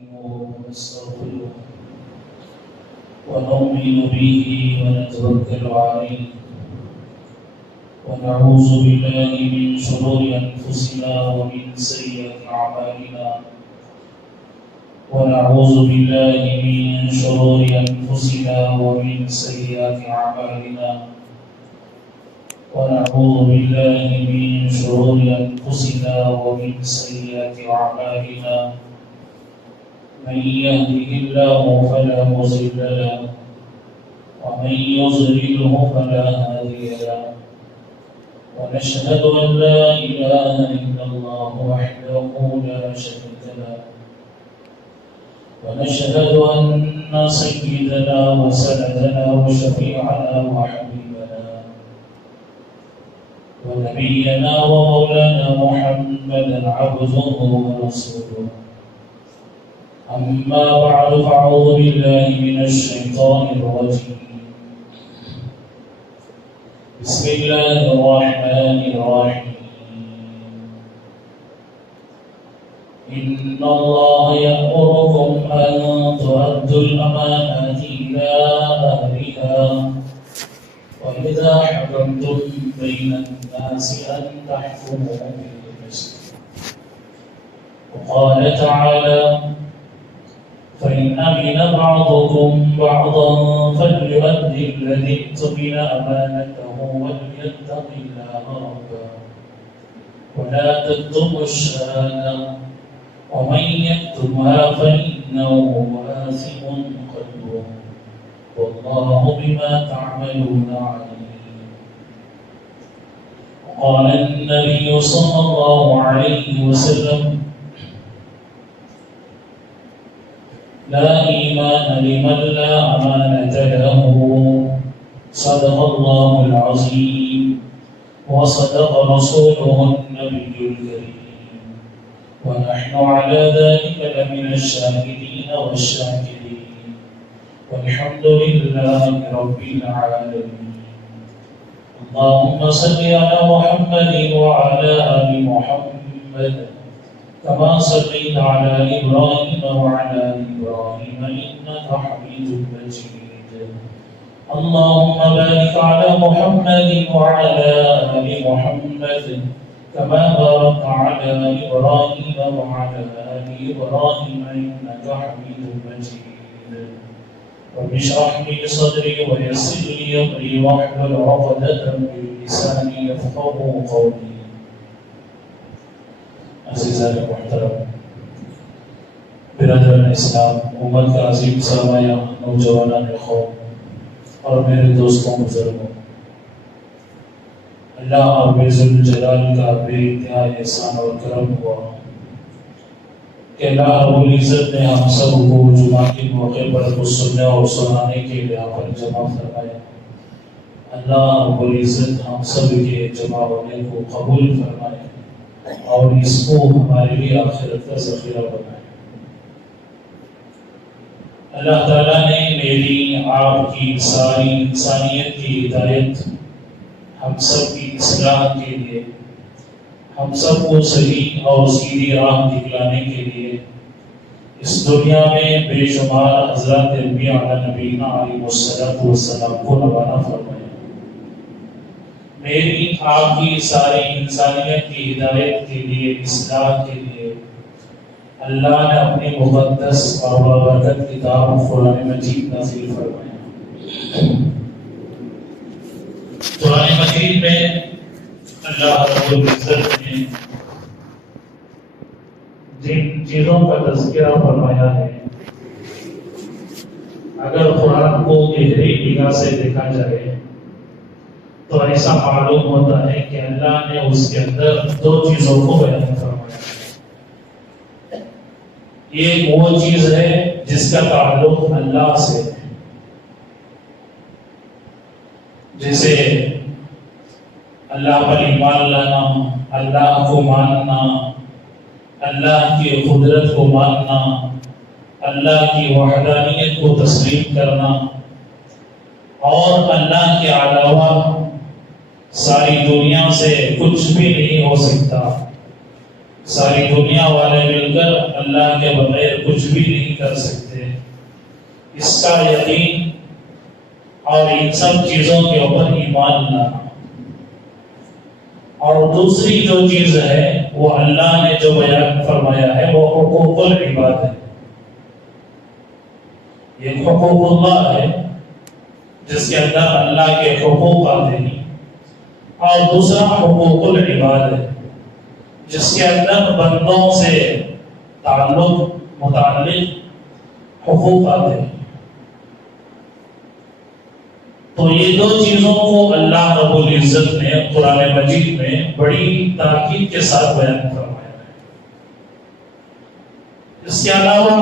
ونستغفره ونؤمن به ونتوكل عليه ونعوذ بالله من شرور أنفسنا ومن سيئات أعمالنا ونعوذ بالله من شرور أنفسنا ومن سيئات أعمالنا ونعوذ بالله من شرور أنفسنا ومن سيئات أعمالنا من يهده الله فلا مضل له ومن يضلله فلا هادي له ونشهد أن لا إله إلا الله وحده لا شريك له ونشهد أن سيدنا وسندنا وشفيعنا وحبيبنا ونبينا ومولانا محمدا عبده ورسوله أما بعد فأعوذ بالله من الشيطان الرجيم بسم الله الرحمن الرحيم إن الله يأمركم أن تؤدوا الأمانات إلى أهلها وإذا حكمتم بين الناس أن تحكموا بالقسط وقال تعالى فإن أمن بعضكم بعضا فليؤدي الذي اؤتمن أمانته وليتق الله ربه ولا تكتموا الشهادة ومن يكتمها فإنه آثم قلبه والله بما تعملون عليم. قال النبي صلى الله عليه وسلم لا إيمان لمن لا أمانة له. صدق الله العظيم وصدق رسوله النبي الكريم ونحن على ذلك لمن الشاهدين والشاكرين والحمد لله رب العالمين. اللهم صل على محمد وعلى آل محمد كما صليت على إبراهيم وعلى آل إبراهيم إنك حميد مجيد. اللهم بارك على محمد وعلى آل محمد كما باركت على إبراهيم وعلى آل إبراهيم إنك حميد مجيد. رب اشرح لي صدري ويسر لي أمري واحلل عقدة من لساني يفقهوا قولي. عزیزان محترم، برادران اسلام، امت کا عظیم سرمایہ، نوجوانان قوم اور میرے دوستوں بزرگوں، اللہ رب ذوالجلال کا بے انتہا احسان اور کرم ہوا کہ اللہ رب العزت نے ہم سب کو جمعہ کے موقع پر کچھ سننے اور سنانے کے لیے یہاں پر جمع فرمایا. اللہ رب العزت ہم سب کے جمع ہونے کو قبول فرمائے اور اس کو ہمارے لیے آخرت کا ذخیرہ بنائے. اللہ تعالیٰ نے میری آپ کی ساری انسانیت کی ہدایت، ہم سب کی اصلاح کے لیے، ہم سب کو صحیح اور سیدھی راہ دکھلانے کے لیے اس دنیا میں بے شمار حضرات انبیاء علیہ نبینا علیہ السلام کو روانہ فرمایا. میری آپ کی ساری انسانیت کی ہدایت کے لیے، اصلاح کے لیے اللہ نے اپنی مقدس اور بابرکت کتاب قرآن مجید نازل فرمایا. قرآن مجید میں اللہ رب العزت نے جن چیزوں کا تذکرہ فرمایا ہے، اگر قرآن کو گہری نگاہ سے دیکھا جائے تو ایسا معلوم ہوتا ہے کہ اللہ نے اس کے اندر دو چیزوں کو بیان فرمایا. ایک وہ چیز ہے جس کا تعلق اللہ سے ہے، جیسے اللہ پر ایمان لانا، اللہ کو ماننا، اللہ کی قدرت کو ماننا، اللہ کی وحدانیت کو تسلیم کرنا، اور اللہ کے علاوہ ساری دنیا سے کچھ بھی نہیں ہو سکتا. ساری دنیا والے مل کر اللہ کے بغیر کچھ بھی نہیں کر سکتے، اس کا یقین اور ان سب چیزوں کے اوپر ایمان لانا۔ اور دوسری جو چیز ہے وہ اللہ نے جو بیان فرمایا ہے وہ حقوق العباد ہے۔ ایک حقوق اللہ ہے جس کے اندر اللہ کے حقوق آتے ہیں، اور دوسرا حقوق العباد ہے جس کے اندر بندوں سے متعلق حقوق آتے ہیں۔ تو یہ دو چیزوں کو اللہ رب العزت نے قرآن مجید میں بڑی تاکید کے ساتھ بیان فرمایا ہے۔ اس کے علاوہ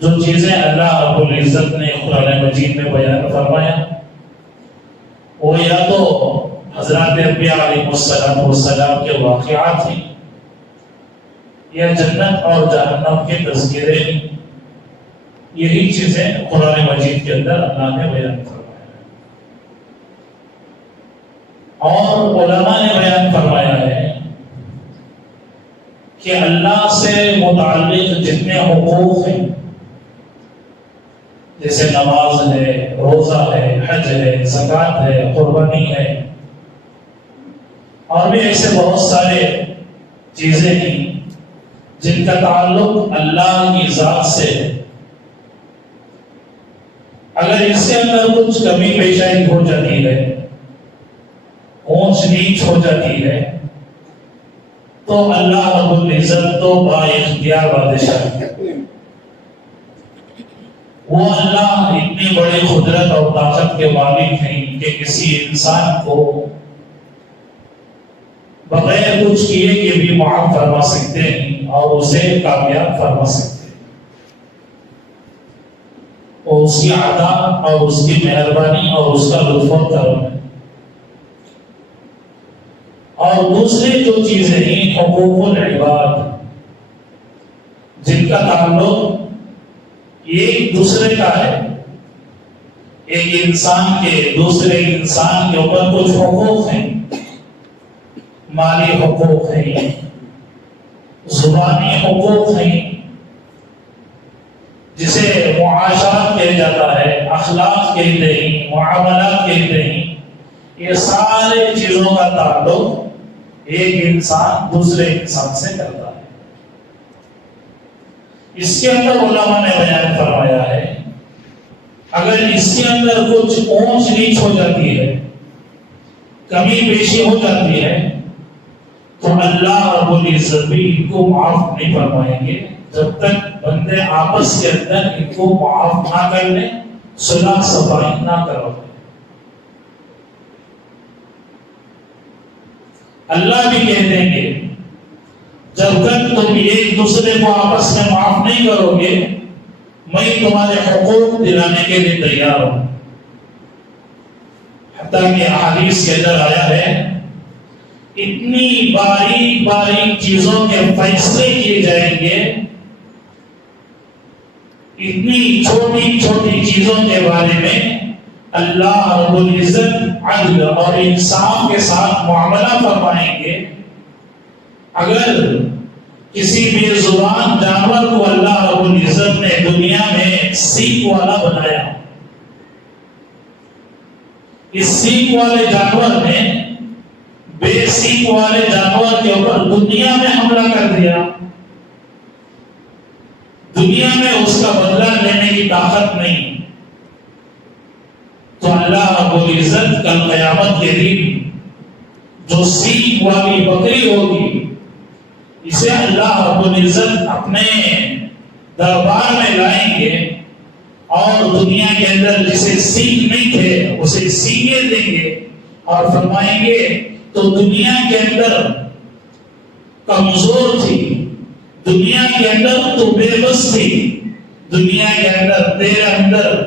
جو چیزیں اللہ رب العزت نے قرآن مجید میں بیان فرمایا وہ یا تو حضرات انبیاء علیہ السلام کے واقعات ہیں، یا جنت اور جہنم کے تذکرے ہیں۔ یہی چیزیں قرآن مجید کے اندر اللہ نے بیان فرمایا۔ اور علماء نے بیان فرمایا ہے کہ اللہ سے متعلق جتنے حقوق ہیں، جیسے نماز ہے، روزہ ہے، حج ہے، زکوٰۃ ہے، قربانی ہے، اور بھی ایسے بہت سارے چیزیں ہیں جن کا تعلق اللہ کی ذات سے ہے۔ اگر اس کے اندر کچھ کمی پیشائی ہو جاتی ہے، اونچ نیچ ہو جاتی ہے، تو اللہ رب العزت تو با اختیار بادشاہ ہے۔ وہ اللہ اتنی بڑی قدرت اور طاقت کے مالک ہیں کہ کسی انسان کو بغیر کچھ کیے کہ بھی معاف فرما سکتے ہیں اور اسے کامیاب فرما سکتے ہیں۔ اور اس کی عطا اور اس کی مہربانی اور اس کا لطف و کرم ہے۔ اور دوسری جو چیزیں ہیں حقوق العباد، جن کا تعلق ایک دوسرے کا ہے، ایک انسان کے دوسرے انسان کے اوپر کچھ حقوق ہیں، مالی حقوق ہیں، زبانی حقوق ہیں، جسے معاشرت کہا جاتا ہے، اخلاق کہتے ہیں، معاملات کہتے ہیں۔ یہ سارے چیزوں کا تعلق ایک انسان دوسرے انسان سے کرتا ہے۔ اس کے اندر علماء نے بیان فرمایا ہے اگر اس کے اندر کچھ اونچ نیچ ہو جاتی ہے، کمی بیشی ہو جاتی ہے، تو اللہ رب العزت بھی ان کو معاف نہیں فرمائیں گے جب تک بندے آپس کے اندر ان کو معاف نہ کر لیں، صلح صفائی نہ کرو۔ اللہ بھی کہہ دیں گے جب تک تم ایک دوسرے کو آپس میں معاف نہیں کرو گے، میں تمہارے حقوق دلانے کے لیے تیار ہوں۔ حتیٰ کہ احادیث کے اندر آیا ہے اتنی باریک باریک چیزوں کے فیصلے کیے جائیں گے، اتنی چھوٹی چھوٹی چیزوں کے بارے میں اللہ رب العزت عدل اور انصاف کے ساتھ معاملہ فرمائیں گے۔ اگر کسی بے زبان جانور کو اللہ رب العزت نے دنیا میں سینگ والا بنایا، اس سینگ والے جانور نے بے سینگ والے جانور کے اوپر دنیا میں حملہ کر دیا، دنیا میں اس کا بدلہ لینے کی طاقت نہیں، تو اللہ رب العزت کل قیامت کے دن جو سینگ والی بکری ہوگی اسے اللہ رب العزت اپنے دربار میں لائیں گے، اور دنیا کے اندر جسے سینگ نہیں تھے اسے سینگیں دیں گے، اور فرمائیں گے تو دنیا کے اندر کمزور تھی، دنیا کے اندر تو بے بس تھی، دنیا کے اندر تیرے اندر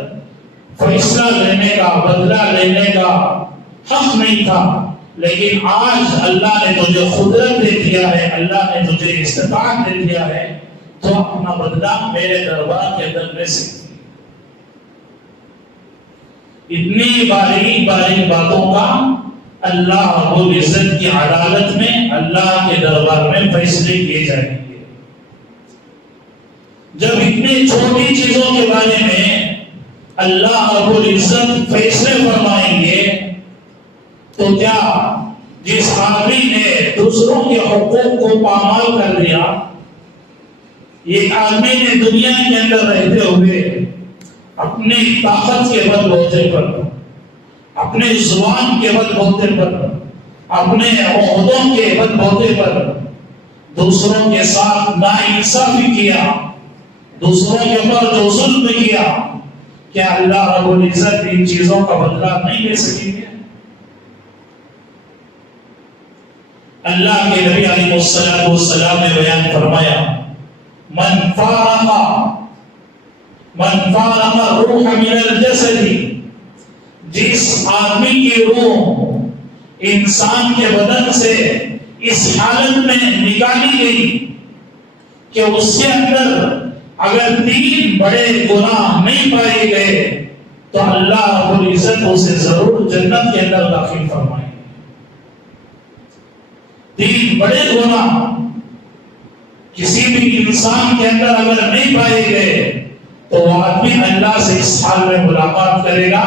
فیصلہ لینے کا، بدلہ لینے کا حق نہیں تھا، لیکن آج اللہ نے تجھے قدرت دے دیا ہے، اللہ نے تجھے استطاعت دے دیا ہے، تو اپنا بدلہ میرے دربار کے اندر لے سکتی۔ اتنی باریک باریک باتوں کا اللہ رب العزت کی عدالت میں، اللہ کے دربار میں فیصلے کیے جائیں گے۔ جب اتنی چھوٹی چیزوں کے بارے میں اللہ رب العزت فیصلے فرمائیں گے تو کیا جس آدمی نے دوسروں کے حقوق کو پامال کر دیا، ایک آدمی نے دنیا کے اندر رہتے ہوئے اپنی طاقت کے بل بوتے پر، اپنے زبان کے بل بوتے پر، اپنے عہدوں کے بل بوتے پر دوسروں کے ساتھ ناانصافی کیا، دوسروں کے اوپر جو ظلم کیا، کیا اللہ رب العزت ان چیزوں کا بدلہ نہیں لے سکیں گے؟ اللہ کے نبی علیہ السلام نے بیان فرمایا من فارق روح من الجسد، جس آدمی کی روح انسان کے بدن سے اس حالت میں نکالی گئی کہ اس کے اندر اگر 3 بڑے گناہ نہیں پائے گئے تو اللہ رب العزت اسے ضرور جنت کے اندر داخل فرمائیں گے۔ 3 بڑے گناہ کسی بھی انسان کے اندر اگر نہیں پائے گئے تو وہ آدمی اللہ سے اس حال میں ملاقات کرے گا،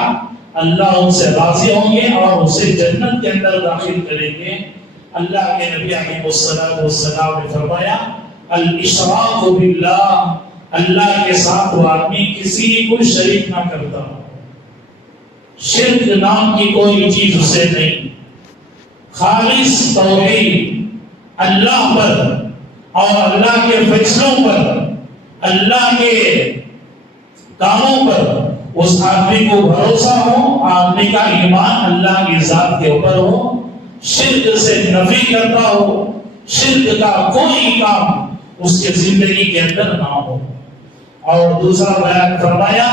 اللہ ان سے راضی ہوں گے اور اسے جنت کے اندر داخل کریں گے۔ اللہ کے نبی علیہ السلام نے فرمایا الاشراک باللہ، اللہ کے ساتھ وہ آدمی کسی کو شریک نہ کرتا ہو، شرک نام کی کوئی چیز اسے نہیں، خالص توحید اللہ پر اور اللہ کے فیصلوں پر، اللہ کے کاموں پر اس آدمی کو بھروسہ ہو، آدمی کا ایمان اللہ کی ذات کے اوپر ہو، شرک سے نفی کرتا ہو، شرک کا کوئی کام اس کے زندگی کے اندر نہ ہو۔ اور دوسرا بیان فرمایا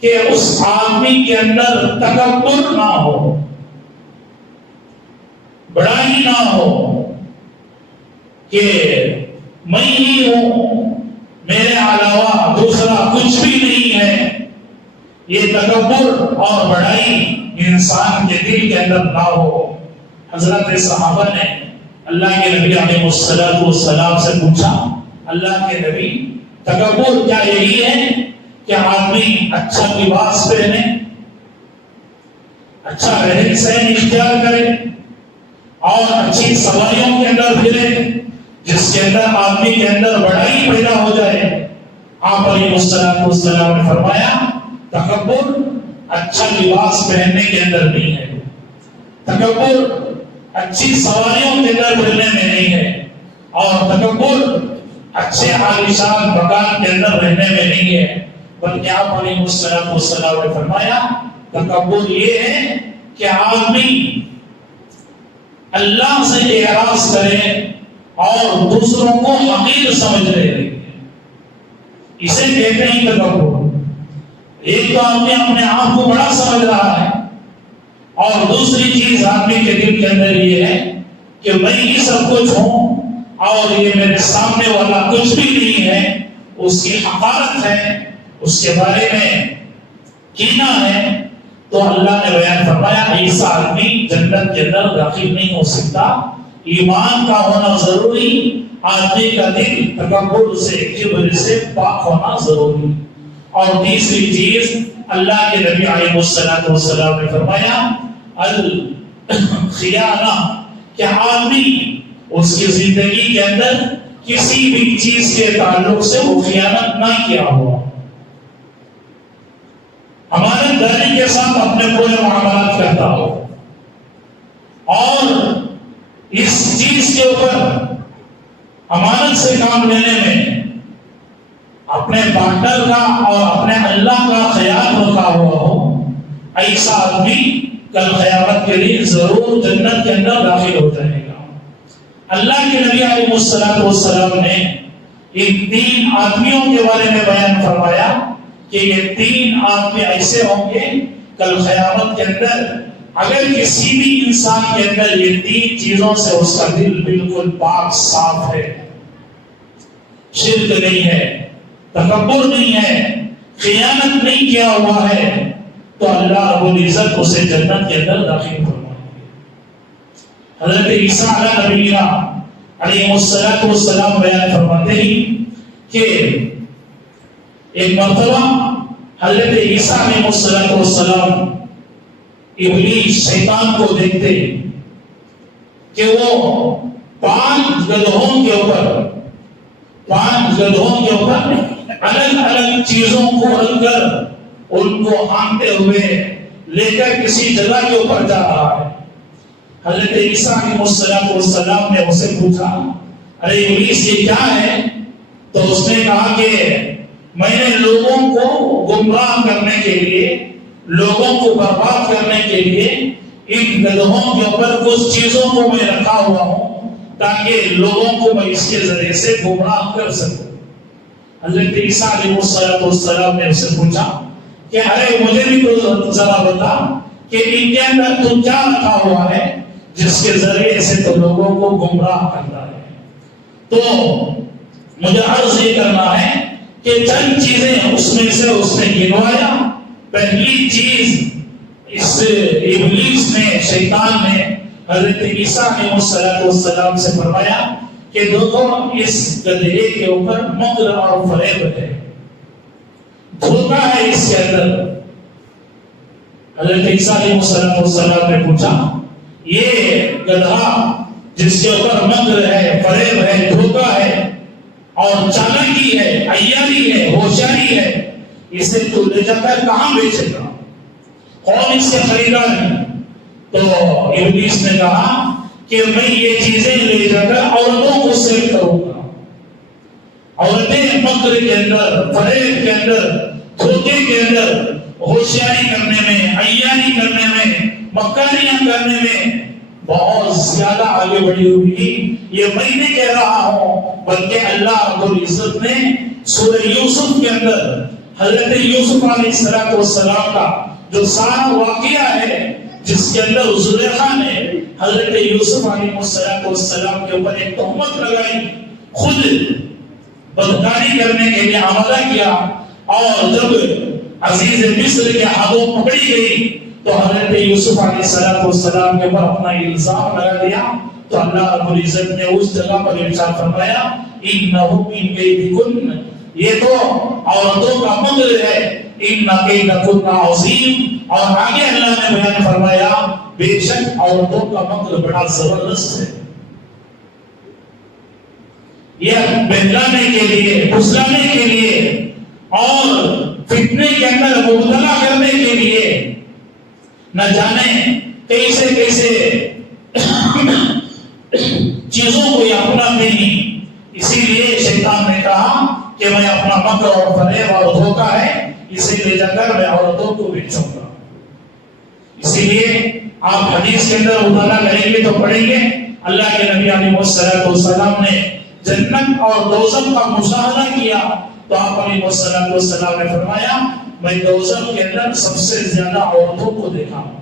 کہ اس آدمی کے اندر تکبر نہ ہو، بڑائی نہ ہو کہ میں ہی ہوں، میرے علاوہ دوسرا کچھ بھی نہیں ہے۔ یہ تکبر اور بڑائی انسان کے دل کے اندر نہ ہو۔ حضرت صحابہ نے اللہ کے نبی علیہ السلام سے پوچھا اللہ کے نبی تکبر کیا یہی ہے کہ آدمی اچھا لباس پہنے، اچھا رہن سہن اختیار کرے اور اچھی سواریوں کے اندر پھرے جس کے اندر آدمی کے اندر بڑائی پیدا ہو جائے؟ آپ علیہ السلام نے فرمایا تکبر اچھا لباس پہننے کے اندر نہیں ہے، تکبر اچھی سواریوں کے اندر پھرنے میں نہیں ہے، اور تکبر اچھے عالیشان مکان کے اندر رہنے میں نہیں ہے، بلکہ آپ علیہ السلام نے فرمایا تکبر یہ ہے کہ آدمی اللہ سے اعراض کرے اور دوسروں کو حقیر سمجھ رہے، اسے کہتے ہیں تکبر۔ ایک تو آدمی اپنے آپ کو بڑا سمجھ رہا ہے، اور دوسری چیز آدمی کے دل کے اندر یہ ہے کہ میں ہی سب کچھ ہوں اور یہ میرے سامنے والا کچھ بھی نہیں ہے، اس کی حقارت ہے، اس کے بارے میں کینہ ہے۔ تو اللہ نے بیان فرمایا ایسا آدمی جنت کے اندر داخل نہیں ہو سکتا، ایمان کا ہونا ضروری، آدمی کا دل تکبر سے کبر سے پاک ہونا ضروری۔ اور تیسری چیز اللہ کے نبی علیہ السلام نے فرمایا الخیانہ، کہ آدمی اس کی زندگی کے اندر کسی بھی چیز کے تعلق سے وہ خیانت نہ کیا ہوا، ہمارے داری کے ساتھ اپنے پورے معاملات کرتا ہو، اور اس چیز کے اوپر امانت سے کام لینے میں اپنے پارٹنر کا اور اپنے اللہ کا خیال رکھا ہوا ہو، ایسا آدمی کل قیامت کے لیے ضرور جنت کے اندر داخل ہو جائے گا۔ اللہ کے نبی علیہ السلام نے ان 3 آدمیوں کے بارے میں بیان فرمایا کہ یہ 3 آدمی ایسے ہوں گے کل قیامت کے اندر، اگر کسی بھی انسان کے اندر یہ 3 چیزوں سے اس کا دل بالکل پاک صاف ہے، شرک نہیں ہے، تکبر نہیں ہے، خیانت نہیں کیا ہوا ہے، تو اللہ رب العزت اسے جنت کے اندر داخل فرمائیں گے۔ حضرت عیسیٰ علیہ السلام بیان فرماتے ہیں کہ ایک مرتبہ حضرت عیسیٰ علیہ السلام ابلیس شیطان کو دیکھتے کہ وہ 5 گدھوں کے اوپر الگ الگ چیزوں کو رکھ کر ان کو ہانکتے ہوئے لے کر کسی جگہ کے اوپر جا رہا ہے۔ حضرت عیسیٰ علیہ السلام نے اسے پوچھا، ارے ابلیس یہ کیا ہے؟ تو اس نے کہا کہ میں نے لوگوں کو گمراہ کرنے کے لیے، لوگوں کو برباد کرنے کے لیے ان گدھوں کے اوپر کچھ چیزوں کو میں رکھا ہوا ہوں تاکہ لوگوں کو میں اس کے ذریعے سے گمراہ کر سکوں۔ حضرت عیسیٰ علیہ السلام نے اسے پوچھا کہ ارے مجھے بھی تو ذرا بتا کہ ان کے اندر تو کیا رکھا ہوا ہے جس کے ذریعے سے تو لوگوں کو گمراہ کرتا ہے۔ تو مجھے عرض یہ کرنا ہے کہ چند چیزیں اس میں سے اس نے گنوایا۔ پہلی چیز اس ابلیس نے، شیطان نے حضرت عیسیٰ علیہ السلام سے فرمایا کہ دیکھو اس گدھے کے اوپر مکر اور فریب ہے، دھوکہ ہے اس کے اندر۔ حضرت عیسیٰ علیہ السلام نے پوچھا یہ گدھا جس کے اوپر مکر ہے، فریب ہے، دھوکہ ہے اور چالاکی ہے، عیاری ہے، ہوشیاری ہے، اسے تو لے جا کر کہاں بیچے گا؟ کون اس کے خریدار ہے؟ تو ابلیس نے کہا کہ میں یہ چیزیں لے جا کر عورتوں کو سیل کروں گا۔ عورتیں مکر کے اندر، فریب کے اندر، دھوکے کے اندر، ہوشیاری کرنے میں، عیاری کرنے میں، مکاریاں کرنے میں بہت زیادہ آگے بڑھی ہوئی۔ یہ میں نے کہہ رہا ہوں بلکہ اللہ رب العزت نے سورہ یوسف کے اندر حضرت یوسف علیہ السلام کا جو سارا واقعہ ہے جس کے اندر زلیخا نے حضرت یوسف علیہ السلام کے اوپر ایک تہمت لگائی، خود بدکاری کرنے کے لیے آمادہ کیا، اور جب عزیز مصر کے ہاتھوں پکڑی گئی تو حضرت یوسف علیہ السلام کے اوپر اپنا الزام لگا دیا، تو اللہ رب العزت نے اس جگہ پر ارشاد فرمایا انہو من کیدکن، یہ تو عورتوں کا مکر ہے، ان کیدکن عظیم، اور آگے اللہ نے بیان فرمایا بے شک عورتوں کا مکر بڑا زبردست ہے۔ یہ بہلانے کے لیے، پھسلانے کے لیے اور فتنے کے اندر مبتلا کرنے کے لیے نہ جانے کیسے کیسے چیزوں کو یہ اپناتے ہیں۔ اسی لیے شیطان نے کہا کہ میں اپنا مکر اور فریب اور دھوکہ ہے اسے لے جا کر میں عورتوں کو بیچوں گا۔ اسی لیے آپ حدیث کے اندر مطالعہ کریں گے تو پڑھیں گے اللہ کے نبی علیہ السلام نے جنت اور دوزخ کا مشاہدہ کیا تو آپ علیہ السلام نے فرمایا میں دوزخ کے اندر سب سے زیادہ عورتوں کو دیکھا ہوں۔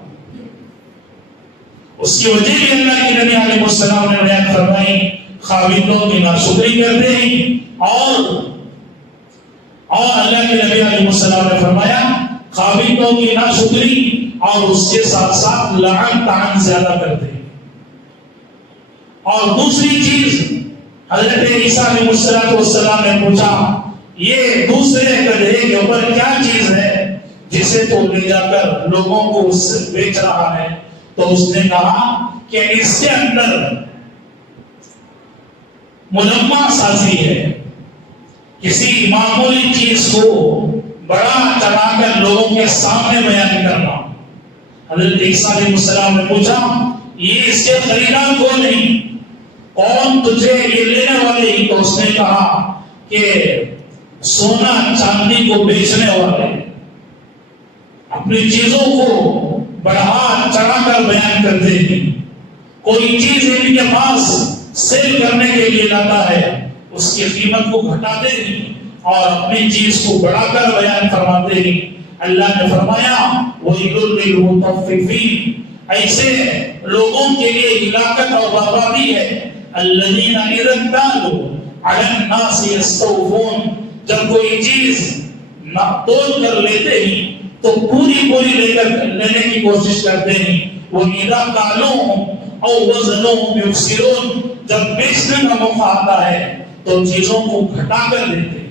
اس کی وجہ بھی اللہ کے نبی علیہ السلام نے بیان فرمائی، خاوندوں کی ناشکری کرتے ہیں اور اللہ کے نبی علیہ السلام نے فرمایا خاوندوں کی ناشکری اور اس کے ساتھ ساتھ لعن طعن زیادہ کرتے ہیں۔ اور دوسری چیز حضرت عیسیٰ علیہ السلام نے پوچھا یہ دوسرے گدھے کے اوپر کیا چیز ہے جسے تو لے جا کر لوگوں کو اس سے بیچ رہا ہے؟ تو اس نے کہا کہ اس کے اندر منمہ سازی ہے، کسی معمولی چیز کو بڑا چڑھا کر لوگوں کے سامنے بیان کرنا۔ حضرت عیسیٰ علیہ السلام نے پوچھا یہ اس کے خریدار کون نہیں، کون تجھے یہ لینے والے ہی؟ تو اس نے کہا کہ سونا چاندی کو بیچنے والے، اپنی چیزوں کو بڑھا چڑھا کر بیان کرتے ہیں۔ کوئی چیز ان کے پاس سیل کرنے کے لیے لاتا ہے اس کی قیمت کو گھٹاتے ہیں اور اپنی چیز کو بڑھا کر بیان فرماتے ہیں۔ اللہ نے فرمایا وَيْلٌ لِّلْمُطَفِّفِينَ، ایسے لوگوں کے لیے ہلاکت اور بربادی ہے الَّذِينَ إِذَا اكْتَالُوا عَلَى النَّاسِ يَسْتَوْفُونَ، جب کوئی چیز تول کر لیتے ہیں تو پوری لینے کی کوشش کرتے ہیں۔ وَإِذَا كَالُوهُمْ أَوْ وَزَنُوهُمْ يُخْسِرُونَ، جب بیچنے کا موقع آتا ہے تو چیزوں کو گھٹا کر دیتے ہیں۔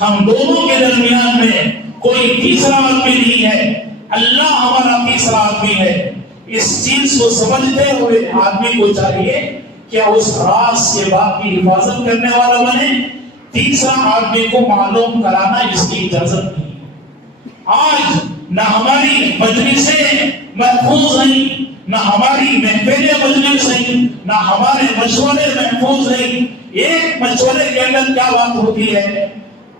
ہم دونوں کے درمیان میں کوئی تیسرا آدمی نہیں ہے، اللہ ہمارا تیسرا آدمی ہے۔ اس چیز کو سمجھتے ہوئے آدمی کو چاہیے کہ اس راز کے بات کی حفاظت کرنے والا بنے۔ تیسرا آدمی کو معلوم کرانا اس کی اجازت نہیں۔ آج نہ ہماری مجلسیں محفوظ نہیں، نہ ہماری محفلیں مجلس نہیں، نہ ہمارے مشورے محفوظ نہیں۔ ایک مشورے کے اندر کیا بات ہوتی ہے،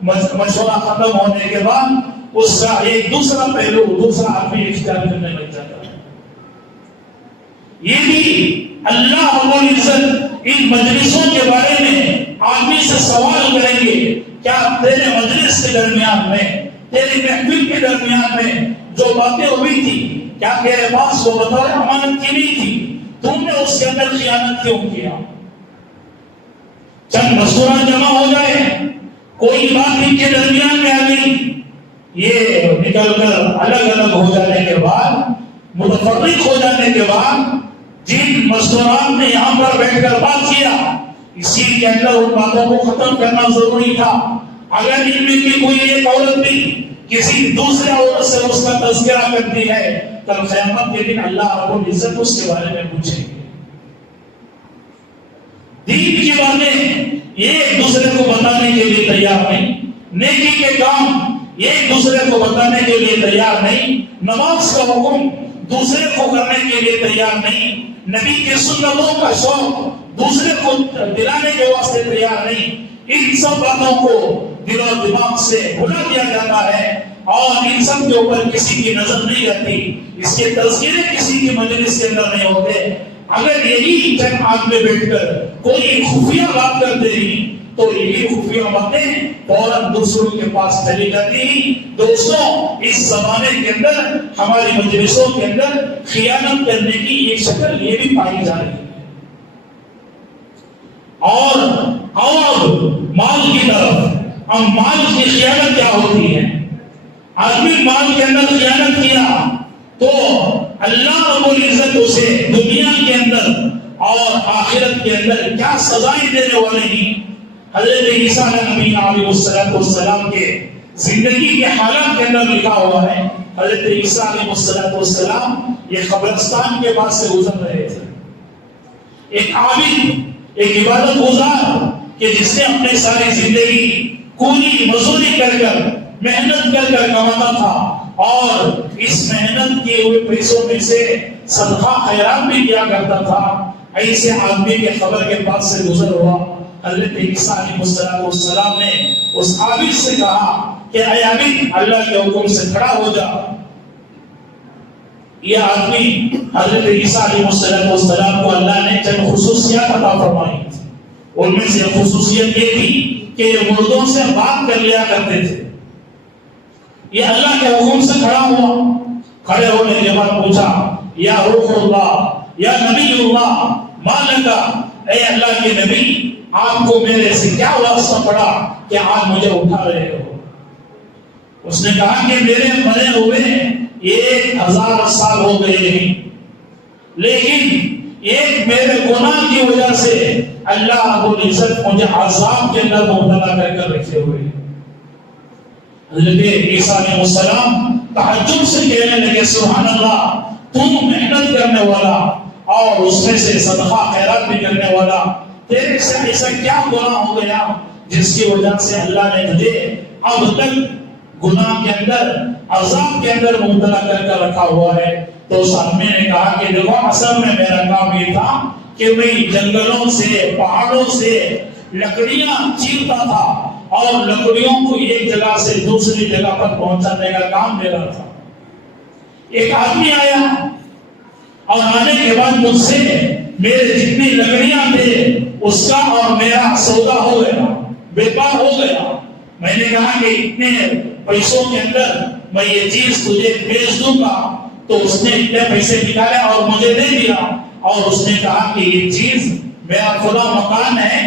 مشورہ ختم ہونے کے بعد اس کا ایک دوسرا پہلو دوسرا آدمی اختیار کرنے لگ جاتا ہے۔ یہ بھی اللہ رب العزت ان مجلسوں کے بارے میں آدمی سے سوال کریں گے، کیا تیرے مجلس کے درمیان میں، تیری محفل کے درمیان میں جو باتیں ہوئی تھی، کیا تیرے پاس وہ بطور امانت کی نہیں تھی؟ تم نے اس کے اندر خیانت کیوں کیا؟ چند مشورہ جمع ہو جائے، کوئی بات ان کے درمیان میں آ گئی، یہ نکل کر الگ الگ ہو جانے کے بعد، متفرق ہو جانے کے بعد، جن مشورات نے یہاں پر بیٹھ کر بات کیا، اسی کے اندر ان باتوں کو ختم کرنا ضروری تھا۔ اگر ان میں کی کوئی ایک عورت بھی کسی دوسرے عورت سے اس کا تذکرہ کرتی ہے، کل قیامت کے دن اللہ رب العزت اس کے بارے میں پوچھیں گے۔ دین کی باتیں ایک دوسرے کو بتانے کے لیے تیار نہیں، نیکی کے کام ایک دوسرے کو بتانے کے لیے تیار نہیں، نماز کا حکم دوسرے کو کرنے کے لیے تیار نہیں، نبی کے سنتوں کا شوق دوسرے کو دلانے کے واسطے تیار نہیں۔ ان سب باتوں کو دل و دماغ سے بھلا دیا جاتا ہے اور ان سب کے اوپر کسی کی نظر نہیں رہتی، اس کے تذکرے کسی کی مجلس کے اندر نہیں ہوتے۔ اگر یہی چند آدمی بیٹھ کر کوئی خفیہ بات کرتے ہی تو یہ خفیہ باتیں فوراً دوسروں کے پاس چلی جاتی ہیں۔ دوستوں، اس زمانے کے اندر ہماری مجلسوں کے اندر خیانت کرنے کی ایک شکل یہ بھی پائی جا رہی ہے۔ اور مال کی طرف، اب مال کی خیانت کیا ہوتی ہے؟ آدمی مال کے اندر خیانت کیا تو اللہ رب العزت اسے دنیا کے اندر اور آخرت کے اندر کیا سزائیں دینے والے ہیں۔ حضرت عیسیٰ نبی علیہ السلام کے زندگی کے حالات کے اندر لکھا ہوا ہے، حضرت عیسیٰ علیہ السلام یہ قبرستان کے پاس سے گزر رہے تھے۔ ایک عابد، ایک عبادت گزار کہ جس نے اپنی ساری زندگی کوئی مزدوری کر کر محنت کر کر کماتا تھا اور اس محنت کیے ہوئے پیسوں میں سے صدقہ خیرات بھی کیا کرتا تھا، ایسے آدمی کے قبر کے پاس سے گزر ہوا۔ حضرت عیسیٰ علیہ السلام نے اس عابد سے کہا کہ اے عابد، اللہ کے حکم سے کھڑا ہو جا۔ یہ آدمی حضرت عیسیٰ علیہ السلام کو اللہ نے چند خصوصیات عطا فرمائی، ان میں سے خصوصیت یہ تھی کہ یہ مردوں سے بات کر لیا کرتے تھے۔ یہ اللہ کے حکم سے کھڑا ہوا، کھڑے ہونے کے بعد پوچھا یا روح اللہ یا نبی اللہ ما لکا، اے اللہ کے نبی، آپ کو میرے سے کیا واسطہ پڑا کہ آپ مجھے اٹھا رہے ہو؟ اس نے کہا کہ میرے مرے ہوئے 1000 سال ہو گئے ہیں، لیکن ایک میرے گناہ کی وجہ سے اللہ رب العزت مجھے عذاب کے اندر مبتلا کر کر رکھے ہوئے۔ حضرت عیسیٰ علیہ السلام تعجب سے کہنے لگے سبحان اللہ، تم محنت کرنے والا اور اس میں سے صدقہ خیرات بھی کرنے والا، تیرے سے ایسا کیا گناہ ہو گیا جس کی وجہ سے اللہ نے تجھے اب تک گناہ کے اندر عذاب کے اندر مبتلا کر کر رکھا ہوا ہے؟ تو اس آدمی نے کہا کہ دیکھو، اصل میں میرا کام یہ تھا کہ میں جنگلوں سے پہاڑوں سے لکڑیاں چیرتا تھا اور لکڑیوں کو ایک جگہ سے دوسری جگہ پر پہنچانے کا کام میرا تھا۔ ایک آدمی آیا اور آنے کے بعد مجھ سے میرے جتنی لکڑیاں تھے اس کا اور میرا سودا ہو گیا، بیکار ہو گیا۔ میں نے کہا کہ اتنے پیسوں کے اندر میں یہ چیز تجھے بیچ دوں گا، تو اس نے اتنے پیسے نکالے اور مجھے دے دیا، اور اس نے کہا کہ یہ چیز میرا فلاں مکان ہے،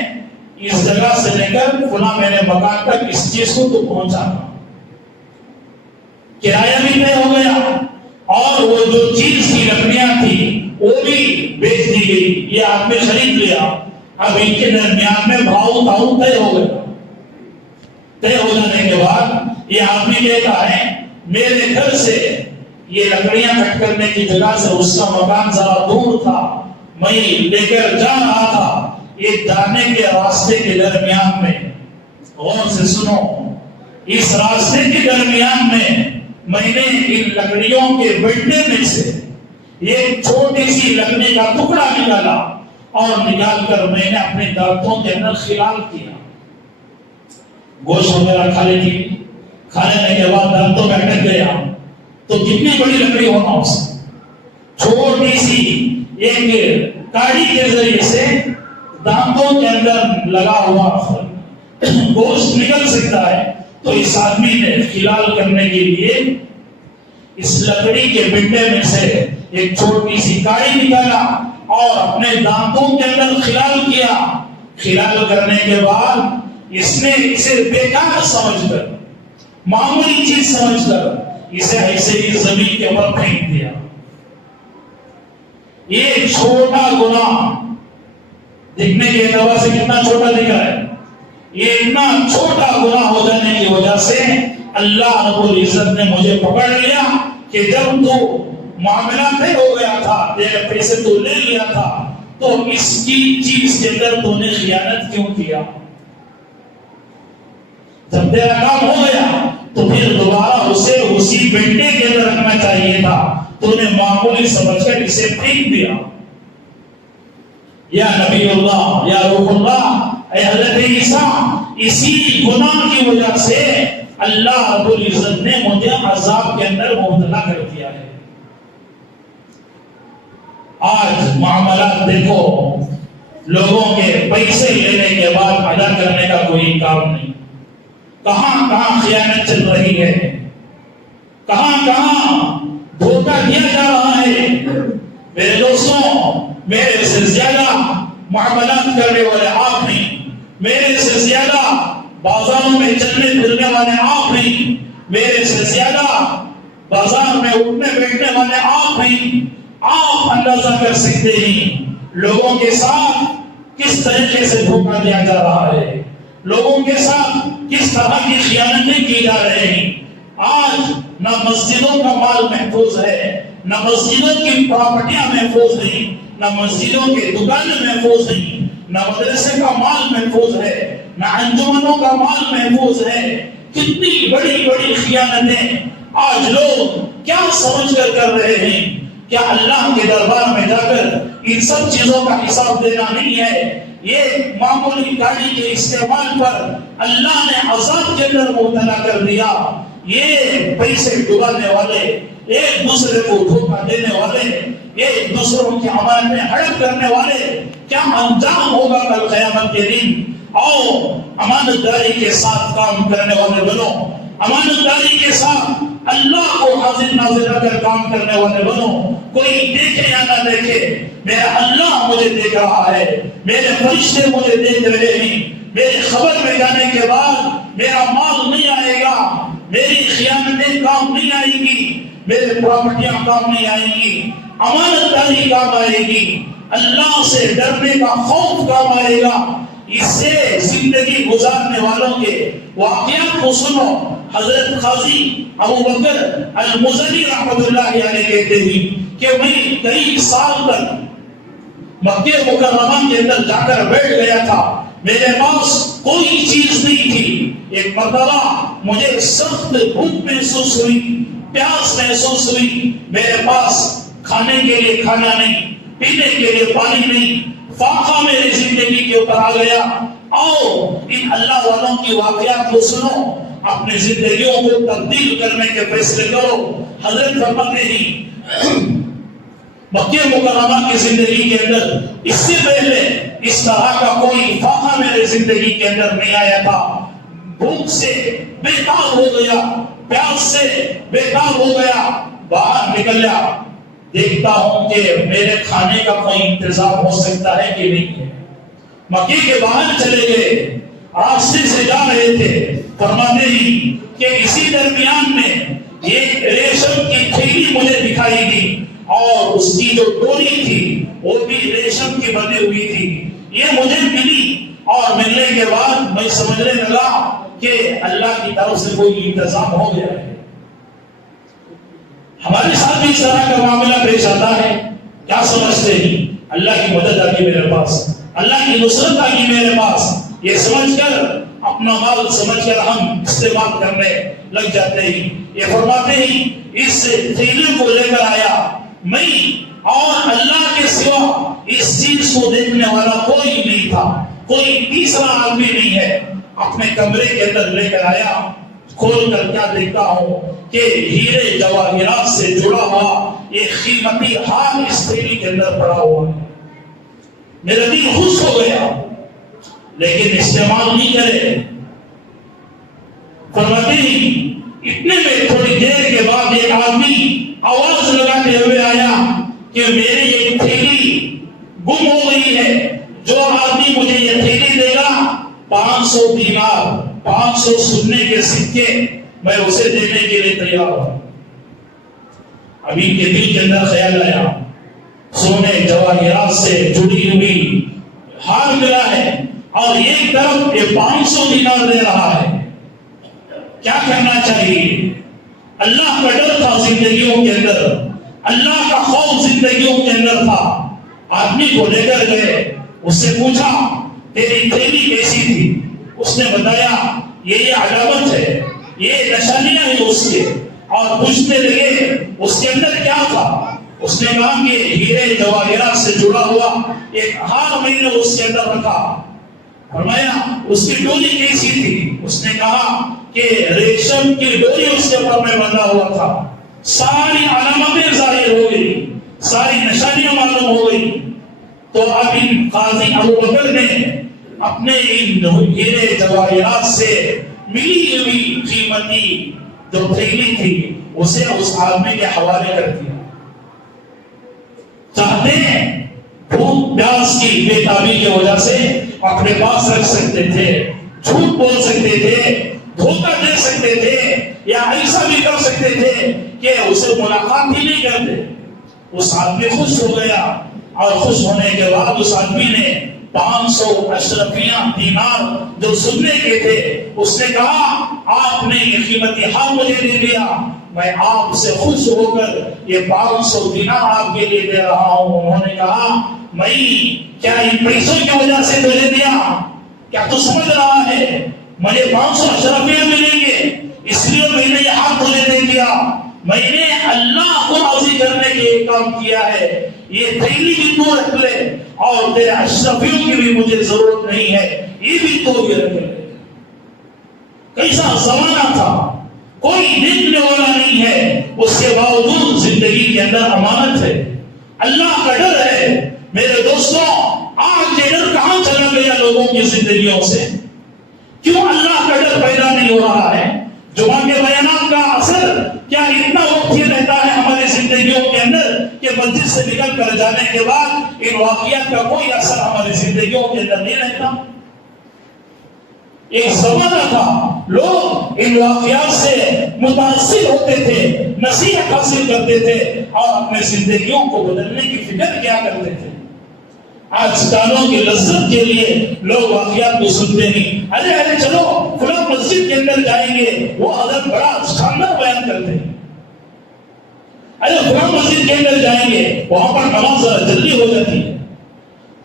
اس جگہ سے لے کر فلاں میرے مکان تک اس چیز کو تو پہنچانا۔ کرایہ بھی طے ہو گیا اور وہ جو چیز کی لکڑیاں تھی وہ بھی بیچ دی گئی، یہ آدمی خرید لیا۔ اب ان کے درمیان میں بھاؤ طے ہو گیا۔ طے ہو جانے کے بعد یہ آدمی کہتا ہے میرے گھر سے یہ لکڑیاں کٹ کرنے کی جگہ سے اس کا مکان ذرا دور تھا، میں لے کر جا رہا تھا، یہ جانے کے راستے کے درمیان میں، غور سے سنو، اس راستے کے درمیان میں نے ان لکڑیوں کے بنڈے میں سے ایک چھوٹی سی لکڑی کا ٹکڑا نکالا اور نکال کر میں نے اپنے دانتوں کے اندر خلال کیا، گوشت وغیرہ کھا لی تھی، کھا لینے کے بعد دانتوں میں اٹک گیا تو کتنی بڑی لکڑی ہونا اس چھوٹی سی ایک کاڑی کے ذریعے سے دانتوں کے اندر لگا ہوا گوشت نکل سکتا ہے، تو اس آدمی نے خلال کرنے کے لیے اس لکڑی کے بنڈے میں سے ایک چھوٹی سی کاڑی نکالا اور اپنے دانتوں کے اندر خلال کیا، خلال کرنے کے بعد اس نے اسے بیکار سمجھ کر، معمولی چیز سمجھ کر اسے ایسے ہی زمین کے اوپر پھینک دیا۔ یہ چھوٹا گناہ دکھنے کے اعتبار سے کتنا چھوٹا دکھ رہا ہے، یہ اتنا چھوٹا گناہ ہو جانے کی وجہ سے اللہ رب العزت نے مجھے پکڑ لیا کہ جب تو معاملہ طے ہو گیا تھا، تیرے پیسے تو لے لیا تھا، تو اس کی چیز کے اندر تو نے خیانت کیوں کیا؟ جب تیرا کام ہو گیا تو پھر دوبارہ اسے اسی بنڈے کے اندر رکھنا چاہیے تھا، تو نے معمولی سمجھ کر اسے پھینک دیا۔ یا نبی اللہ، یا روح اللہ، اے حضرت عیسیٰ، اسی گناہ کی وجہ سے اللہ رب العزت نے مجھے عذاب کے اندر مبتلا کر دیا ہے۔ آج معاملات دیکھو، لوگوں کے پیسے لینے کے بعد ادا کرنے کا کوئی کام نہیں، کہاں کہاں خیانت چل رہی ہے، کہاں کہاں دھوکہ دیا جا رہا ہے۔ میرے دوستوں، میرے سے زیادہ معاملات کرنے والے آپ نہیں، میرے سے زیادہ بازاروں میں چلنے پھرنے والے آپ نہیں، میرے سے زیادہ بازار میں اٹھنے بیٹھنے والے آپ نہیں۔ آپ اندازہ کر سکتے ہیں لوگوں کے ساتھ کس طریقے سے دھوکہ دیا جا رہا ہے، لوگوں کے ساتھ کس طرح کی خیانتیں کی جا رہے ہیں۔ آج نہ مسجدوں کا مال محفوظ ہے، نہ مسجدوں کی پراپرٹیاں محفوظ نہیں، نہ مسجدوں کے دکانیں محفوظ نہیں، نہ مدرسے کا مال محفوظ ہے، نہ انجمنوں کا مال محفوظ ہے۔ کتنی بڑی بڑی خیانتیں آج لوگ کیا سمجھ کر رہے ہیں؟ کیا اللہ کے دربار میں جا کر ان سب چیزوں کا حساب دینا نہیں ہے؟ یہ معمولی گاڑی کے استعمال پر اللہ نے عذاب کے اندر مبتلا کر دیا۔ یہ پیسے ڈبانے والے، ایک دوسرے کو دھوکہ دینے والے، ایک دوسروں کی امانت میں ہڑپ کرنے والے، کیا انجام ہوگا کل قیامت کے دن؟ آؤ امانت داری کے ساتھ کام کرنے والے بنو، امانت داری کے ساتھ اللہ کو حاضر ناظر رکھ کر کام کرنے والے بنو۔ کوئی دیکھے یا نہ دیکھے، میرا اللہ مجھے دیکھ رہا ہے، میرے فرشتے مجھے دیکھ رہے ہیں، میری خبر میں جانے کے بعد میرا مال نہیں آئے گا، میری خیانتیں کام نہیں آئے گی، میرے پراپرٹیاں کام نہیں آئیں گی، امانت داری کام آئے گی، اللہ سے ڈرنے کا خوف کام آئے گا۔ اس سے زندگی گزارنے والوں کے واقعات کو سنو۔ حضرت قاضی ابو بکر المزنی رحمۃ اللہ علیہ کہتے ہیں کہ میں کئی سال تک مکہ مکرمہ کے اندر جا کر بیٹھ گیا تھا، میرے پاس کوئی چیز نہیں تھی۔ ایک مرتبہ مجھے سخت بھوک محسوس ہوئی، پیاس محسوس ہوئی، میرے پاس کھانے کے لیے کھانا نہیں، پینے کے لیے پانی نہیں، فاقہ میری زندگی کے اوپر آ گیا۔ آؤ ان اللہ والوں کی واقعات کو سنو، اپنی زندگیوں کو تبدیل کرنے کے فیصلے کرو۔ حضرت فرماتے ہیں مکہ مکرمہ کی زندگی کے اندر اس سے پہلے اس طرح کا کوئی فاقہ میرے زندگی کے اندر نہیں آیا تھا۔ بھوک سے بیکار ہو گیا، پیاس سے بیکار ہو گیا، باہر نکلا، دیکھتا ہوں کہ میرے کھانے کا کوئی انتظام ہو سکتا ہے کہ نہیں ہے۔ مکے کے باہر چلے گئے، راستے سے جا رہے تھے، فرماتے ہیں کہ اسی درمیان میں ایک ریشم کی تھیلی مجھے دکھائی دی، اور اس کی جو ڈوری تھی وہ بھی ریشم کی بنی ہوئی تھی۔ یہ مجھے ملی، اور ملنے کے بعد میں سمجھنے لگا کہ اللہ کی طرف سے کوئی انتظام ہو گیا ہے. ہمارے ساتھ بھی اس طرح کا معاملہ پیش آتا ہے. کیا سمجھتے ہیں اللہ کی مدد آ گئی میرے پاس, اللہ کی نصرت آ گئی میرے پاس, یہ سمجھ کر اپنا مال سمجھ کر ہم استعمال کرنے لگ جاتے ہیں. یہ فرماتے ہیں اس تھیلی کو لے کر آیا میں, اور اللہ کے سوا اس چیز کو دیکھنے والا کوئی نہیں تھا, کوئی تیسرا آدمی نہیں ہے. اپنے کمرے کے اندر لے کر آیا, کھول کر کیا دیکھتا ہوں کہ ہیرے جواہرات سے جڑا ہوا ایک قیمتی ہار اس تھیلی کے اندر پڑا ہوا ہے. میرا دل خوش ہو گیا, لیکن استعمال نہیں کرے. فرماتے ہیں اتنے میں تھوڑی دیر کے بعد ایک آدمی آواز لگاتے ہوئے آیا کہ میری یہ تھیلی گم ہو گئی ہے, جو آدمی مجھے یہ تھیلی دے گا 500 دینار, 500 سونے کے سکے میں اسے دینے کے لیے تیار ہوں. ابھی کے دل کے اندر خیال آیا, سونے جواہرات سے جڑی ہوئی ہار ملا ہے اور ایک طرف یہ 500 دینار دے رہا ہے. کیا کرنا چاہیے؟ اللہ کا ڈر تھا زندگیوں کے اندر, اللہ کا خوف زندگیوں کے اندر تھا. آدمی کو لے کر گئے, اس سے پوچھا تیری تھیلی کیسی تھی؟ اس نے بتایا یہ علامت ہے, یہ نشانیاں ہیں اس کے. اور پوچھنے لگے اس کے اندر کیا تھا؟ اس نے کہا کہ ہیرے جواہرات سے جڑا ہوا ایک ہار میں نے اس کے اندر رکھا. فرمایا اس کی ڈوری کیسی تھی؟ اس نے کہا کہ ریشم کی ڈوری اس کے اوپر میں بندھا ہوا تھا. ساری علامتیں ظاہر ہو گئی, ساری نشانیاں معلوم ہو گئی. تو اب ان قاضی ابوبکر نے اپنے ان ہیرے جواہرات سے ملی ہوئی قیمتی جو تھیلی تھی اسے اس آدمی کے حوالے کر دیا. چاہتے ہیں بھوک پیاس کی بے تابی کی وجہ سے اپنے پاس رکھ سکتے تھے, جھوٹ بول سکتے تھے, دھوکہ دے سکتے تھے, یا ایسا بھی کر سکتے تھے کہ اسے ملاقات ہی نہیں کرتے. اس آدمی خوش ہو گیا, اور خوش ہونے کے بعد اس آدمی نے 500 اشرفیاں دینار جو سننے کے تھے اس نے کہا آپ نے یہ قیمتی ہار مجھے دے دیا, میں آپ سے خوش ہو کر یہ 500 دینار آپ کے لیے دے رہا ہوں. انہوں نے کہا میں کیا ان پیسوں کی وجہ سے تجھے دیا؟ کیا تو سمجھ رہا ہے مجھے 500 اشرفیاں ملیں گے اس لیے میں نے یہ ہار تجھے دے دیا؟ میں نے اللہ کو راضی کرنے کے لیے کام کیا ہے. یہ تھیلی بھی تو رکھ لے, اور تیرے اشرفیوں کی بھی مجھے ضرورت نہیں ہے, یہ بھی تو ہی رکھ لے. کیسا زمانہ تھا, کوئی دیکھنے والا نہیں ہے, اس کے باوجود زندگی کے اندر امانت ہے, اللہ کا ڈر ہے. میرے دوستوں, آج یہ ڈر کہاں چلا گیا لوگوں کی زندگیوں سے؟ کیوں اللہ کا ڈر پیدا نہیں ہو رہا ہے؟ جمعہ کے بیانات کا اثر کیا اتنا وقت یہ رہتا ہے ہماری زندگیوں کے اندر کہ مسجد سے نکل کر جانے کے بعد ان واقعات کا کوئی اثر ہماری زندگیوں کے اندر نہیں رہتا؟ ایک زمانہ تھا لوگ ان واقعات سے متاثر ہوتے تھے, نصیحت حاصل کرتے تھے, اور اپنے زندگیوں کو بدلنے کی فکر کیا کرتے تھے. آج کانوں کی لذت کے لیے لوگ واقعات کو سنتے نہیں. ارے چلو فلاں مسجد کے اندر جائیں گے, وہ حضرت بڑا شاندار بیان کرتے ہیں. ارے فلاں مسجد کے اندر جائیں گے, وہاں پر نماز جلدی ہو جاتی ہے.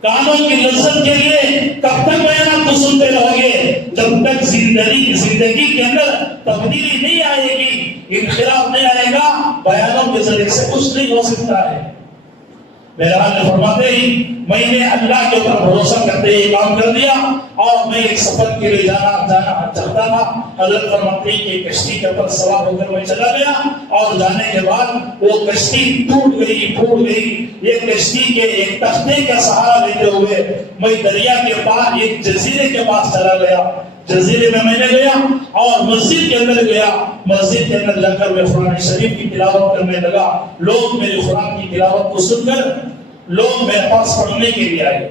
کانوں کی لذت کے لیے کب تک بیانات کو سنتے رہو گے جب تک زندگی کے اندر تبدیلی نہیں آئے گی, انقلاب نہیں آئے گا, بیانوں کے ذریعے سے کچھ نہیں ہو سکتا ہے. بہرحال فرماتے ہی میں نے اللہ کے اوپر بھروسہ کرتے یہ کام کر دیا, اور میں ایک سفر کے لیے جانا چاہتا تھا. حضرت فرماتے ہیں کہ کشتی کے اوپر سوار ہو کر میں چلا گیا, اور جانے کے بعد وہ کشتی ٹوٹ گئی. یہ کشتی کے ایک تختے کا سہارا لیتے ہوئے میں دریا کے پاس ایک جزیرے کے پاس چلا گیا. جزیرے میں نے گیا اور مسجد کے اندر گیا. مسجد کے اندر جا کر میں قرآن شریف کی تلاوت کرنے لگا. لوگ میری قرآن کی تلاوت کو سن کر لوگ میرے پاس پڑھنے کے لیے آئے.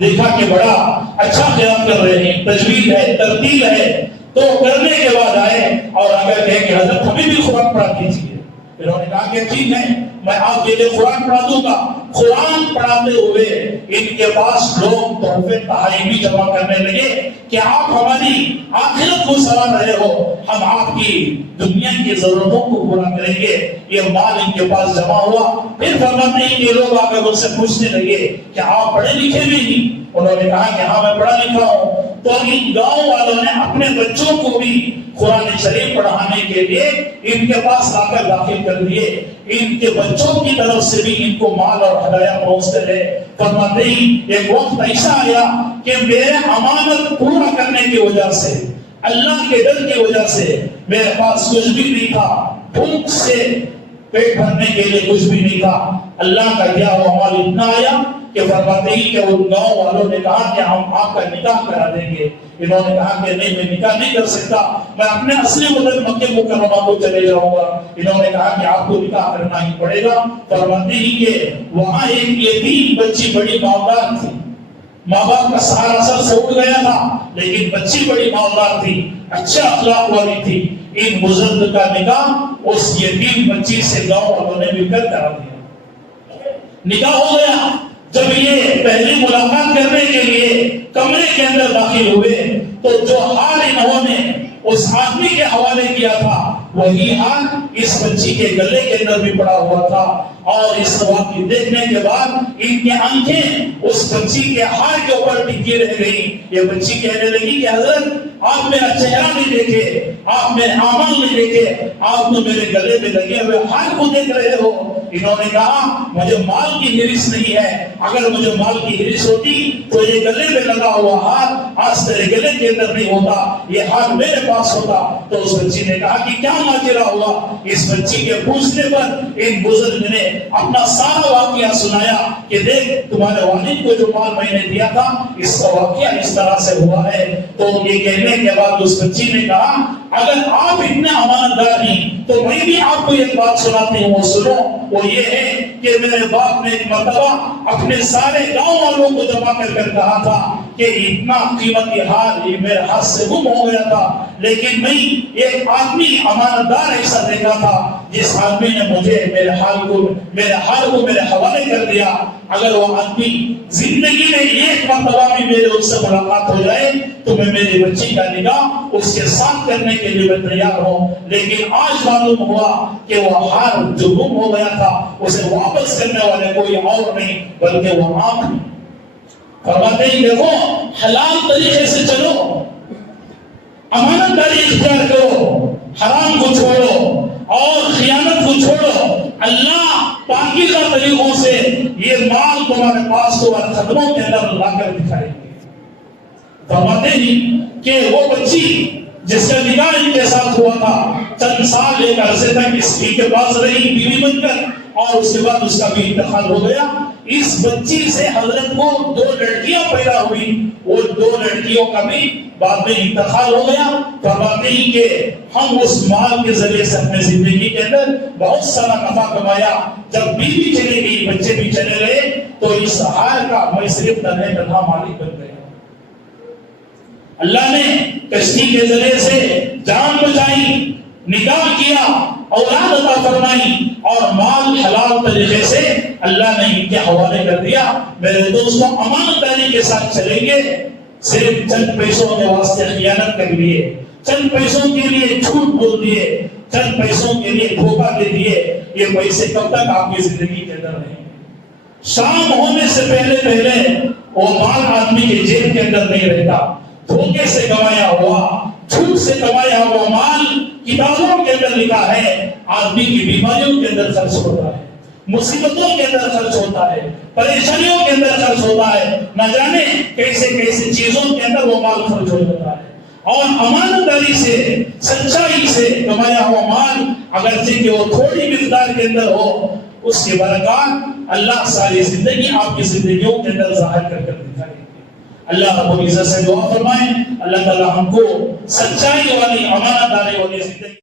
دیکھا کہ بڑا اچھا قیام کر رہے ہیں, تجوید ہے, ترتیل ہے, تو کرنے کے بعد آئے اور اگر کہیں کہ حضرت ہمیں بھی قرآن پڑھا دیجیے. انہوں نے کہا کہ ٹھیک ہے, میں آپ کے لیے قرآن پڑھا دوں گا. قرآن پڑھاتے ہوئے ان کے پاس لوگ تحفے تحائفی جمع کرنے لگے کہ آپ ہماری آخرت کو سنوار رہے ہو، ہم آپ کی دنیا کی ضرورتوں کو پورا کریں گے۔ یہ مال ان کے پاس جمع ہوا۔ پھر فرماتے ہیں کہ لوگ آ کر ان سے پوچھنے لگے کہ آپ پڑھے لکھے بھی نہیں؟ انہوں نے کہا کہ ہاں میں پڑھا لکھا ہوں۔ تو ان گاؤں والوں نے اپنے بچوں کو بھی قرآن شریف پڑھانے کے لیے ان کے پاس لا کر داخل کر دیے۔ ان کے بچوں کی طرف سے بھی ان کو مال اور ہدایہ پہنچتے رہے۔ فرماتے ہی ایک وقت ایسا آیا کہ میرے امانت پورا کرنے کی وجہ سے، اللہ کے ڈر کی وجہ سے میرے پاس کچھ بھی نہیں تھا، بھوک سے پیٹ بھرنے کے لیے کچھ بھی نہیں تھا۔ اللہ کا دیا ہوا مال اتنا آیا کہ فرماتے ہی کہ ان گاؤں والوں نے کہا کہ ہم آپ کا نکاح کرا دیں گے۔ انہوں نے کہا کہ نہیں، میں نکاح نہیں کر سکتا، میں اپنے اصلی وطن مکہ مکرمہ کو چلے جاؤں گا۔ انہوں نے کہا کہ آپ کو نکاح کرنا ہی پڑے گا۔ فرماتے ہی کہ وہاں ایک یتیم بچی بڑی مالدار تھی، ماں باپ کا سہارا سر سے اٹھ گیا تھا، لیکن بچی بڑی مالدار تھی، اچھے اخلاق والی تھی۔ ان بزرگ کا نکاح اس یتیم بچی سے گاؤں والوں نے مل کر کرا دیا۔ نکاح ہو گیا۔ جب یہ پہلی ملاقات کرنے کے لیے کمرے کے اندر داخل ہوئے تو جو حال انہوں نے اس آدمی کے حوالے کیا تھا وہی حال اس بچی کے گلے کے اندر بھی پڑا ہوا تھا۔ اور اس واقعے دیکھنے کے بعد ان کی آنکھیں اس بچی کے ہار کے اوپر ٹکی رہ گئی۔ یہ بچی کہنے لگی کہ حضرت آپ میرا چہرہ نہیں دیکھے، آپ میرے اعمال نہیں دیکھے، آپ تو میرے گلے میں لگے ہوئے ہار کو دیکھ رہے ہو۔ انہوں نے کہا مجھے مال کی ہرس نہیں ہے، اگر مجھے مال کی ہرس ہوتی تو یہ گلے میں لگا ہوا ہار آج تیرے گلے کے اندر نہیں ہوتا، یہ ہار میرے پاس ہوتا۔ تو اس بچی نے کہا کہ کیا ماجرا ہوا؟ اس بچی کے پوچھنے پر ان بزرگ نے اپنا سارا واقعہ سنایا کہ دیکھ تمہارے والد کو جو مال میں نے دیا تھا اس کا واقعہ اس طرح سے ہوا ہے۔ تو یہ کہنے کے بعد اس بچی نے کہا اگر آپ اتنے امانت دار ہیں تو میں بھی آپ کو ایک بات سناتی ہوں، وہ سنو۔ وہ یہ ہے کہ میرے باپ نے ایک مرتبہ اپنے سارے گاؤں والوں کو جمع کر کہا تھا کہ اتنا قیمتی ہار یہ میرے ہاتھ سے گم ہو گیا تھا، لیکن میں ایک آدمی امانت دار ایسا دیکھا تھا جس آدمی نے مجھے میرے ہار کو میرے حوالے کر دیا۔ اگر وہ آدمی زندگی میں ایک مرتبہ بھی میرے اس سے ملاقات ہو جائے تو میں میری بچی کا نکاح اس کے ساتھ کرنے کے لیے میں تیار ہوں۔ لیکن آج معلوم ہوا کہ وہ ہار جو گم ہو گیا تھا اسے واپس کرنے والے کوئی اور نہیں بلکہ وہ آپ ہیں۔ فرماتے ہیں دیکھو حلال طریقے سے چلو، امانت داری اختیار کرو، حرام کو چھوڑو اور خیانت کو چھوڑو۔ اللہ پاکیزہ طریقوں سے یہ مال تمہارے پاس تمہارے قدموں کے اندر لا کر دکھائیں گے۔ فرماتے ہیں کہ وہ بچی جس کا نکاح ان کے ساتھ ہوا تھا چند سال ایک عرصے تک اس کے پاس رہی بیوی بن کر، اور اس کے بعد اس کا بھی انتقال ہو گیا۔ اس بچی سے حضرت کو 2 لڑکیاں پیدا ہوئی، وہ 2 لڑکیوں کا بھی بعد میں انتقال ہو گیا۔ فرماتے ہیں کہ ہم اس مال کے ذریعے سے اپنے زندگی کے اندر بہت سارا نفع کمایا۔ جب بیوی چلے گئی، بچے بھی چلے گئے تو اس ہار کا میں صرف تنہا مالک بن گیا۔ اللہ نے کشتی کے ذریعے سے جان بچائی، نکاح کیا، اولاد عطا فرمائی اور مال حلال طریقے سے اللہ نے ان کے حوالے کر دیا۔ میرے دوستوں امانت داری کے ساتھ چلیں گے، صرف چند پیسوں کے واسطے خیانت کر لیے، چند پیسوں کے لیے جھوٹ بول دیے، چند پیسوں کے لیے دھوکہ دے دیے، یہ پیسے کب تک آپ کی زندگی کے اندر رہیں گے؟ شام ہونے سے پہلے وہ مال آدمی کے جیب کے اندر نہیں رہتا۔ دھوکے سے کمایا ہوا، جھوٹ سے کمایا ہوا مال کتابوں کے اندر لکھا ہے آدمی کی بیماریوں کے اندر خرچ ہوتا ہے، مصیبتوں کے اندر خرچ ہوتا ہے، پریشانیوں کے اندر خرچ ہوتا ہے، نہ جانے کیسے کیسے چیزوں کے اندر وہ مال خرچ ہو جاتا ہے۔ اور امانت داری سے، سچائی سے کمایا ہوا مال اگرچہ کہ وہ تھوڑی مقدار کے اندر ہو، اس کی برکات اللہ ساری زندگی آپ کی زندگیوں کے اندر ظاہر کر دکھائے۔ اللہ رب العزت سے دعا فرمائیں اللہ تعالی ہم کو سچائی والی، امانت داری والی زندگی